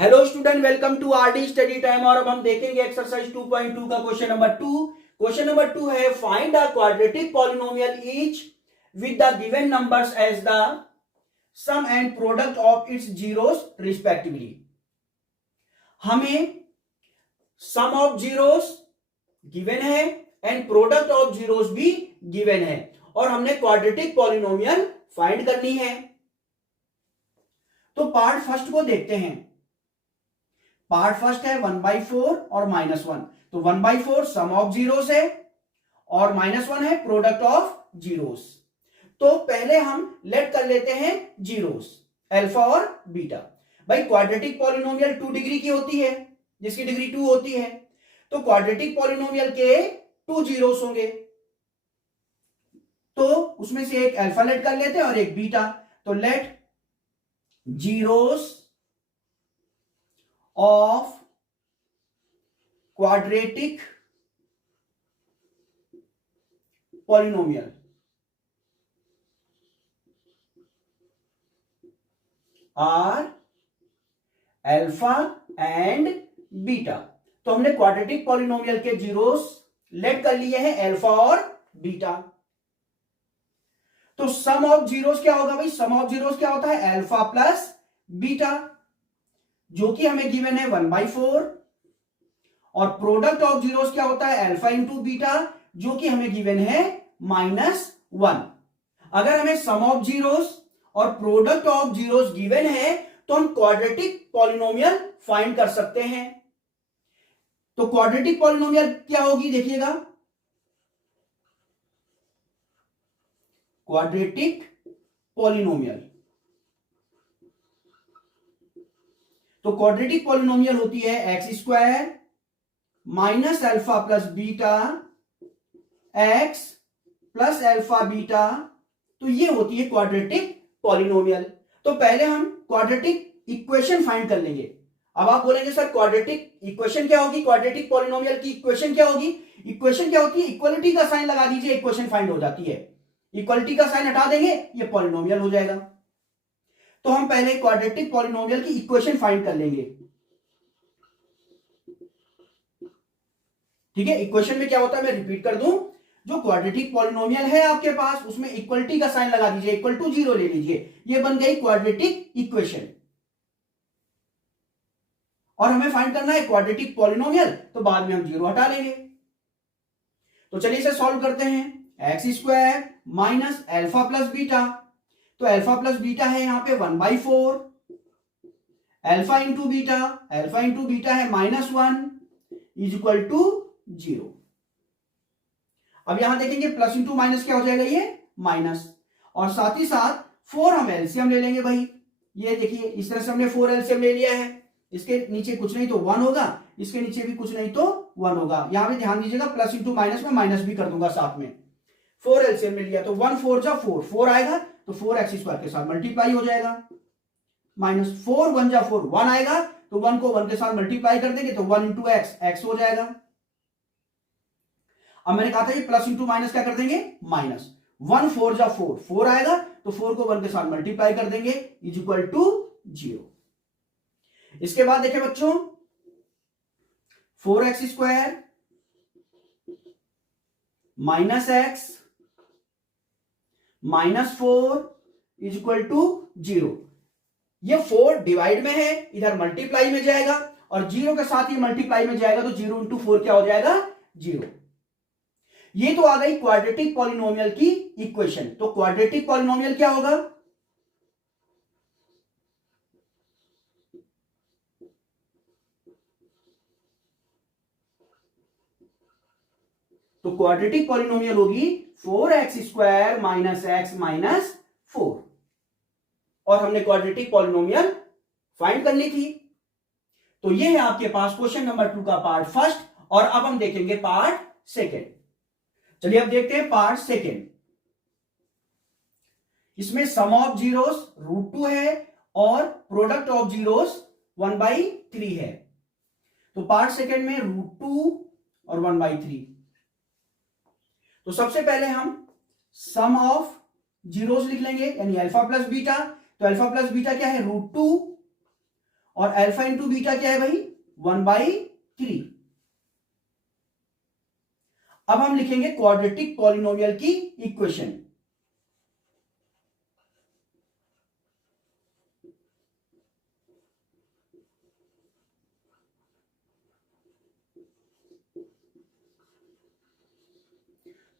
Hello student, welcome to RD study time. और अब हम देखेंगे एक्सरसाइज 2.2 का क्वेश्चन नंबर 2। क्वेश्चन नंबर 2 है find the quadratic polynomial each with the given numbers as the sum and product of its zeros respectively. हमें sum of zeros given है and product of zeros भी given है और हमने quadratic polynomial find करनी है। तो पार्ट फर्स्ट को देखते हैं। पार्ट फर्स्ट है 1/4 और -1। तो 1/4 सम ऑफ जीरोस है और -1 है प्रोडक्ट ऑफ जीरोस। तो पहले हम लेट कर लेते हैं जीरोस, अल्फा और बीटा। भाई क्वाड्रेटिक पॉलिनोमियल 2 डिग्री की होती है, जिसकी डिग्री 2 होती है। तो क्वाड्रेटिक पॉलिनोमियल के 2 जीरोस होंगे, तो उसमें से एक अल्फा लेट कर लेते हैं और एक बीटा। तो let zeros of quadratic polynomial are alpha and beta. तो हमने क्वाड्रेटिक पॉलिनोमियल के जीरोस लेट कर लिए हैं अल्फा और बीटा। तो सम ऑफ जीरोस क्या होगा भाई? सम ऑफ जीरोस क्या होता है? अल्फा प्लस बीटा, जो कि हमें गिवन है 1/4। और प्रोडक्ट ऑफ जीरोस क्या होता है? अल्फा इंटू बीटा, जो कि हमें गिवन है -1। अगर हमें सम ऑफ जीरोस और प्रोडक्ट ऑफ जीरोस गिवन है तो हम क्वाड्रेटिक पॉलिनोमियल फाइंड कर सकते हैं। तो क्वाड्रेटिक पॉलिनोमियल क्या होगी? देखिएगा, क्वाड्रेटिक पॉलिनोमियल, तो क्वाड्रेटिक पॉलिनोमियल होती है x² minus alpha plus beta x plus alpha beta. तो ये होती है क्वाड्रेटिक पॉलिनोमियल। तो पहले हम क्वाड्रेटिक इक्वेशन फाइंड कर लेंगे। अब आप बोलेंगे सर क्वाड्रेटिक इक्वेशन क्या होगी? क्वाड्रेटिक पॉलिनोमियल की इक्वेशन क्या होगी? इक्वेशन क्या होती है? इक्वलिटी का साइन लगा दीजिए, इक्वेशन फाइंड हो जाती है। इक्वलिटी का साइन हटा देंगे, ये पॉलिनोमियल हो जाएगा। तो हम पहले क्वाड्रेटिक पॉलिनोमियल की इक्वेशन फाइंड कर लेंगे। ठीक है, इक्वेशन में क्या होता है मैं रिपीट कर दूं, जो क्वाड्रेटिक पॉलिनोमियल है आपके पास उसमें इक्वलिटी का साइन लगा दीजिए, इक्वल टू 0 ले लीजिए, ये बन गई क्वाड्रेटिक इक्वेशन। और हमें फाइंड करना है क्वाड्रेटिक पॉलिनोमियल, तो बाद में हम 0 हटा लेंगे। तो चलिए इसे सॉल्व करते हैं। x² minus alpha plus beta, तो अल्फा प्लस बीटा है यहां पे 1/4, alpha into beta, alpha into beta है -1 इज इक्वल टू 0। अब यहां देखेंगे प्लस इंटू माइनस क्या हो जाएगा? ये माइनस। और साथ ही साथ 4 हम एलसीएम ले लेंगे भाई। ये देखिए इस तरह से हमने 4 एलसीएम ले लिया है। इसके नीचे कुछ नहीं तो 1 होगा, इसके नीचे भी कुछ नहीं तो 1 होगा। यहां पे ध्यान दीजिएगा प्लस इंटू माइनस में माइनस भी कर दूंगा साथ में। 4 एलसीएम ले लिया तो 1 4 जा 4, 4 आएगा तो 4x² के साथ मल्टीप्लाई हो जाएगा। माइनस 4 1 जा 4, 1 आएगा तो 1 को 1 के साथ मल्टीप्लाई कर देंगे तो 1 इंटू x हो जाएगा। अब मैंने कहा था ये प्लस इंटू माइनस क्या कर देंगे? माइनस। 1 4 जा 4, 4 आएगा तो 4 को 1 के साथ मल्टीप्लाई कर देंगे इज इक्वल टू 0। इसके बाद देखें बच्चों, 4x² minus x -4 is equal to 0। ये 4 डिवाइड में है, इधर मल्टीप्लाई में जाएगा और 0 के साथ ये मल्टीप्लाई में जाएगा तो 0 इंटू 4 क्या हो जाएगा? 0। ये तो आ गई क्वाड्रेटिक पॉलिनोमियल की इक्वेशन। तो क्वाड्रेटिक पॉलिनोमियल क्या होगा? तो क्वाड्रेटिक पॉलिनोमियल होगी 4x² माइनस x माइनस 4। और हमने क्वाड्रेटिक पॉलिनोमियल फाइंड कर ली थी। तो ये है आपके पास क्वेश्चन नंबर 2 का पार्ट फर्स्ट। और अब हम देखेंगे पार्ट सेकेंड। चलिए अब देखते हैं पार्ट सेकेंड। इसमें सम ऑफ जीरोस √2 है और प्रोडक्ट ऑफ जीरोस 1/3 है। तो पार्ट सेकेंड में √2 और 1/3। तो सबसे पहले हम सम ऑफ जीरोस लिख लेंगे, यानी अल्फा प्लस बीटा। तो अल्फा प्लस बीटा क्या है? √2 और अल्फा इंटू बीटा क्या है भाई 1/3। अब हम लिखेंगे क्वाड्रेटिक पॉलिनोमियल की इक्वेशन।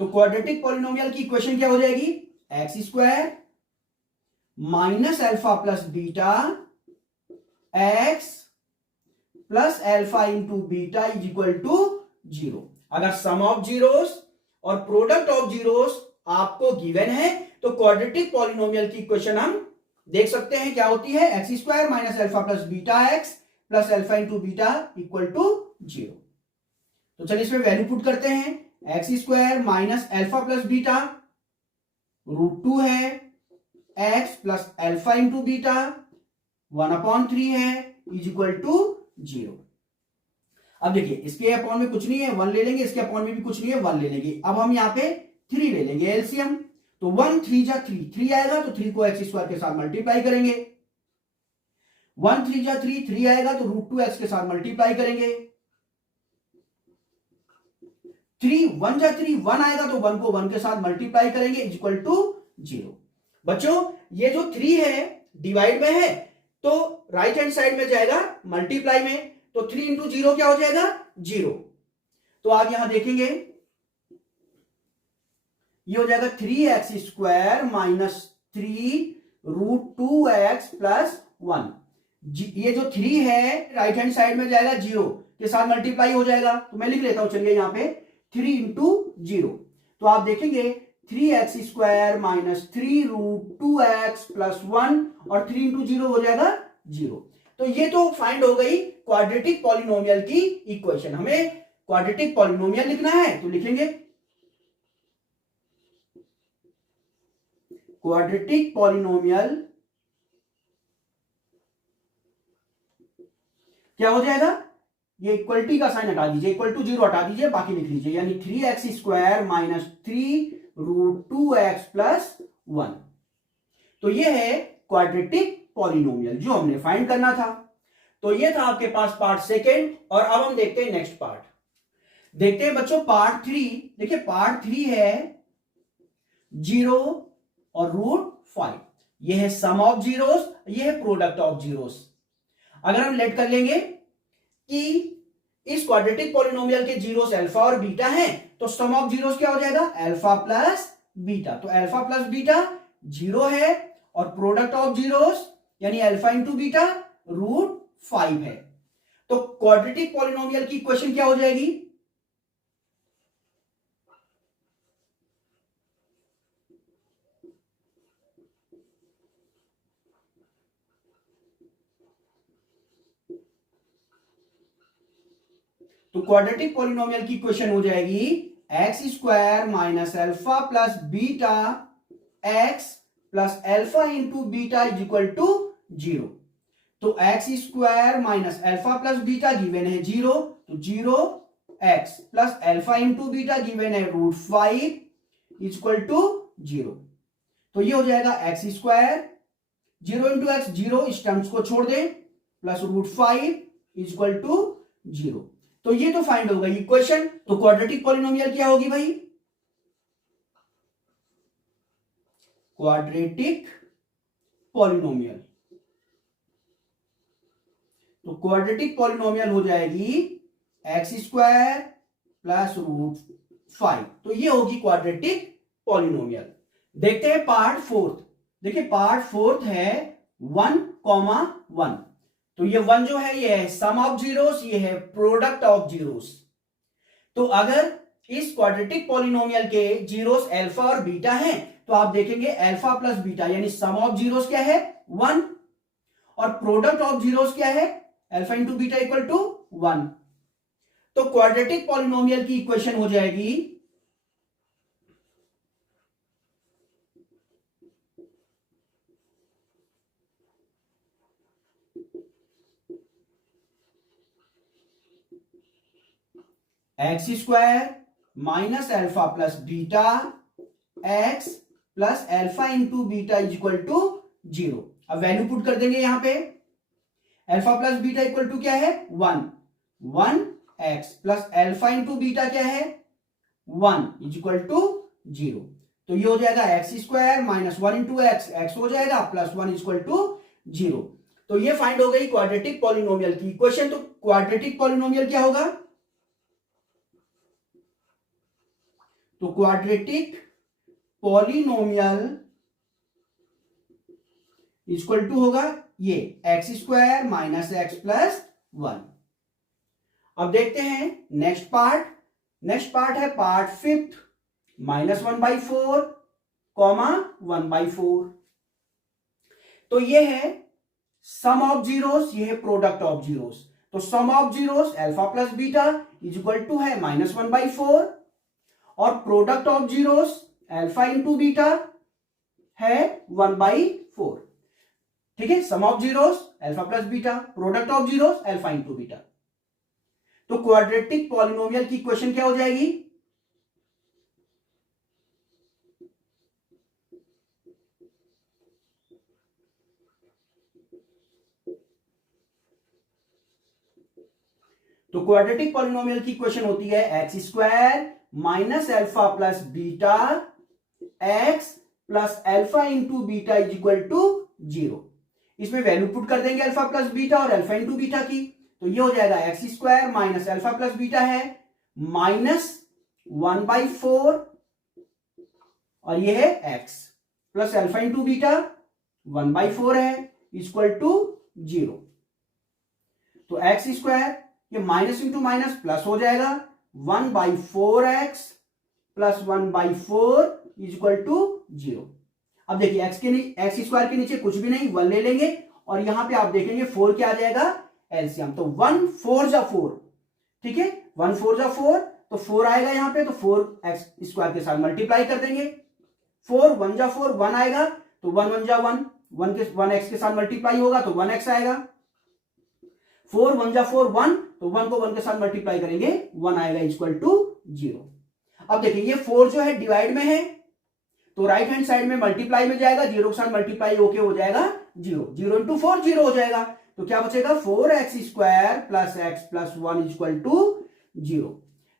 तो क्वाड्रेटिक पॉलिनोमियल की इक्वेशन क्या हो जाएगी, x square minus alpha plus beta x plus alpha into beta is equal to 0। अगर सम ऑफ जीरोस और प्रोडक्ट ऑफ जीरोस आपको गिवन है तो क्वाड्रेटिक पॉलिनोमियल की इक्वेशन हम देख सकते हैं क्या होती है, x square minus alpha plus beta x plus alpha into beta equal to 0। तो चलिए इसमें वैल्यू पुट करते हैं, x square minus alpha plus beta √2 है, x plus alpha into beta 1/3 है इज इक्वल टू 0। अब देखिए इसके अपॉन में कुछ नहीं है 1 ले लेंगे, इसके अपॉन में भी कुछ नहीं है 1 ले लेंगे। अब हम यहाँ पे 3 ले लेंगे एलसीएम, तो 1 3 जा 3 आएगा तो 3 को एक्स स्क्वायर के साथ मल्टीप्लाई करेंगे, 1 3 जा 3 आएगा तो √2 एक्स के साथ मल्टीप्लाई करेंगे, 3 1 जा 3 1 आएगा तो 1 को 1 के साथ मल्टीप्लाई करेंगे इज इक्वल टू 0। बच्चों ये जो 3 है डिवाइड में है तो राइट हैंड साइड में जाएगा मल्टीप्लाई में, तो 3 इंटू 0 क्या हो जाएगा 0। तो आप यहां देखेंगे ये हो जाएगा 3x square minus 3 √2x plus 1। ये जो 3 है राइट हैंड साइड में जाएगा 0 के साथ मल्टीप्लाई हो जाएगा, तो मैं लिख लेता हूं चलिए यहां पे 3 इंटू 0। तो आप देखेंगे 3x square minus 3 √2x plus 1 और 3 इंटू 0 हो जाएगा 0। तो ये तो फाइंड हो गई क्वाड्रेटिक पॉलिनोमियल की इक्वेशन। हमें क्वाड्रेटिक पॉलिनोमियल लिखना है तो लिखेंगे क्वाड्रेटिक पॉलिनोमियल क्या हो जाएगा, ये इक्वलिटी का साइन हटा दीजिए, इक्वल टू 0 हटा दीजिए, बाकी लिख लीजिए, यानी 3x square minus 3 √2x plus 1। तो ये है क्वाड्रेटिक पॉलिनोमियल जो हमने फाइंड करना था। तो ये था आपके पास पार्ट सेकेंड, और अब हम देखते हैं नेक्स्ट पार्ट। देखते हैं बच्चों पार्ट 3। देखिए पार्ट 3 है 0 और √5। ये है सम ऑफ जीरोस, ये है प्रोडक्ट ऑफ जीरोस। अगर हम लेट कर लेंगे कि इस क्वाड्रेटिक पॉलिनोमियल के जीरोस अल्फा और बीटा हैं तो सम ऑफ जीरोस क्या हो जाएगा अल्फा प्लस बीटा। तो अल्फा प्लस बीटा 0 है और प्रोडक्ट ऑफ जीरोस यानी अल्फा इंटू बीटा √5 है। तो क्वाड्रेटिक पॉलिनोमियल की इक्वेशन क्या हो जाएगी, तो क्वाड्रेटिक पॉलिनोमियल की इक्वेशन हो जाएगी x square minus alpha plus beta x plus alpha into beta is equal to 0। तो x square minus alpha plus beta given है 0, तो 0x plus alpha into beta given है √5 इज इक्वल टू 0। तो ये हो जाएगा एक्स स्क्वायर 0 इंटू एक्स 0, इस terms को छोड़ दें, प्लस √5 इज इक्वल टू 0। तो ये तो फाइंड हो गई इक्वेशन। तो क्वाड्रेटिक पॉलिनोमियल क्या होगी भाई, क्वाड्रेटिक पॉलिनोमियल। तो क्वाड्रेटिक पॉलिनोमियल हो जाएगी एक्स स्क्वायर प्लस √5। तो ये होगी क्वाड्रेटिक पॉलिनोमियल। देखते हैं पार्ट 4। देखिए पार्ट 4 है 1,1। तो ये 1 जो है ये है सम ऑफ जीरोस, ये है प्रोडक्ट ऑफ जीरोस। तो अगर इस क्वाड्रेटिक पॉलिनोमियल के जीरोस अल्फा और बीटा हैं तो आप देखेंगे अल्फा प्लस बीटा यानी सम ऑफ जीरोस क्या है 1 और प्रोडक्ट ऑफ जीरोस क्या है alpha into beta equal to 1। तो क्वाड्रेटिक पॉलिनोमियल की इक्वेशन हो जाएगी x square minus alpha plus beta x plus alpha into beta is equal to 0। अब वैल्यू पुट कर देंगे यहां पे, alpha plus beta equal to क्या है 1 प्लस अल्फा इंटू बीटा क्या है 1 इज इक्वल टू 0। तो ये हो जाएगा x square minus 1 into x हो जाएगा प्लस 1 इज इक्वल टू 0। तो ये फाइंड हो गई क्वाड्रेटिक पॉलिनोमियल की इक्वेशन। तो क्वाड्रेटिक पॉलिनोमियल क्या होगा? तो क्वाड्रेटिक पॉलिनोमियल इक्वल टू होगा ये x square minus x plus 1। अब देखते हैं नेक्स्ट पार्ट। नेक्स्ट पार्ट है पार्ट फिफ्थ, -1/4 कॉमा 1/4। तो ये है सम ऑफ जीरोस, ये है प्रोडक्ट ऑफ जीरोस। तो sum of zeros alpha plus beta is equal to है -1/4 और product of zeros alpha into beta है 1/4। ठीक है, sum of zeros alpha plus beta, product of zeros alpha into beta. तो quadratic polynomial की equation क्या हो जाएगी? तो क्वाड्रेटिक पॉलिनोमियल की इक्वेशन होती है x square minus alpha plus beta x plus alpha into beta is equal to 0। इसमें वैल्यू पुट कर देंगे अल्फा प्लस बीटा और अल्फा इंटू बीटा की। तो ये हो जाएगा x square minus alpha plus beta है -1/4 और ये है x plus alpha into beta 1/4 है इक्वल टू 0। तो एक्स स्क्वायर ये माइनस इंटू माइनस प्लस हो जाएगा 1/4x plus 1/4 is equal to 0। अब देखिए एक्स स्क्वायर के नीचे कुछ भी नहीं, 1 ले लेंगे और यहां पे आप देखेंगे 4 क्या आ जाएगा एलसीएम। तो 1 4 जा 4, ठीक है 1 4 जा 4, तो 4 आएगा यहां पे, तो 4x स्क्वायर के साथ मल्टीप्लाई कर देंगे। 4 1 जा 4 1 आएगा, तो 1 1 जा 1 1 x के साथ मल्टीप्लाई होगा तो 1x आएगा। 4 1 जा 4 1, तो 1 को 1 के साथ मल्टीप्लाई करेंगे 1 आएगा इक्वल टू 0। अब देखिए ये 4 जो है डिवाइड में है, तो राइट हैंड साइड में मल्टीप्लाई में जाएगा, 0 के साथ मल्टीप्लाई होके हो जाएगा 0। 0 इंटू 4 0 हो जाएगा, तो क्या बचेगा 4x square plus x plus 1 equal to 0।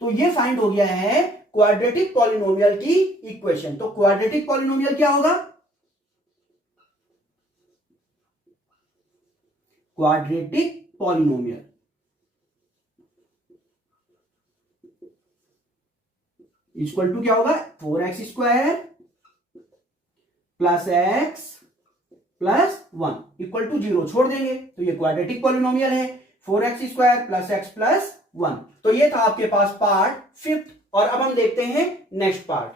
तो ये फाइंड हो गया है क्वाड्रेटिक पॉलिनोमियल की इक्वेशन। तो क्वाड्रेटिक पॉलिनोमियल क्या होगा? क्वाड्रेटिक पॉलिनोमियल इक्वल टू क्या होगा 4x square plus x plus 1 equal to 0 छोड़ देंगे, तो ये क्वाड्रेटिक पॉलिनोमियल है 4x square plus x plus 1। तो ये था आपके पास पार्ट फिफ्थ। और अब हम देखते हैं नेक्स्ट पार्ट।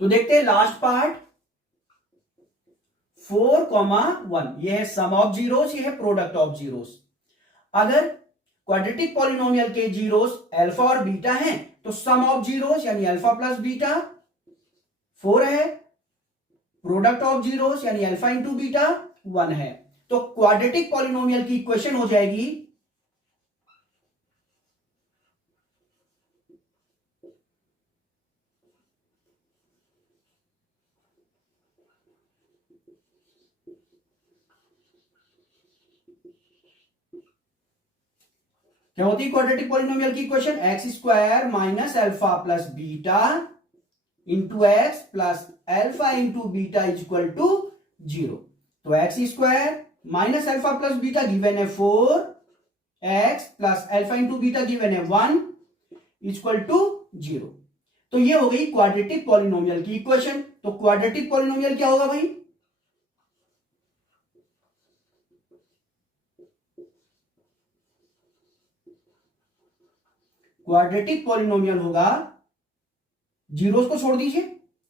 तो देखते हैं लास्ट पार्ट 4,1। ये है सम ऑफ जीरोस, ये है प्रोडक्ट ऑफ जीरोस। अगर क्वाड्रेटिक पॉलिनोमियल के जीरोस अल्फा और बीटा हैं, तो सम ऑफ जीरोस यानी अल्फा प्लस बीटा 4 है, प्रोडक्ट ऑफ जीरोस यानी अल्फा इंटू बीटा 1 है। तो क्वाड्रेटिक पॉलिनोमियल की इक्वेशन हो जाएगी क्या होती है क्वाड्रेटिक पॉलिनोमियल की equation? X square minus alpha plus beta into x plus alpha into beta is equal to 0। तो x square minus alpha plus beta given है 4x plus alpha into beta given है 1 is equal to 0। तो ये हो गई quadratic polynomial की equation. तो quadratic polynomial क्या होगा भाई? क्वाड्रेटिक पॉलिनोमियल होगा, जीरोस को छोड़ दीजिए,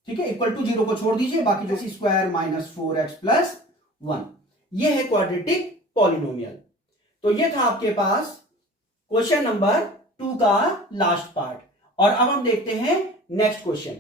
ठीक है इक्वल टू 0 को छोड़ दीजिए, बाकी जो स्क्वायर माइनस 4x प्लस 1, ये है क्वाड्रेटिक पॉलिनोमियल। तो ये था आपके पास क्वेश्चन नंबर 2 का लास्ट पार्ट। और अब हम देखते हैं नेक्स्ट क्वेश्चन।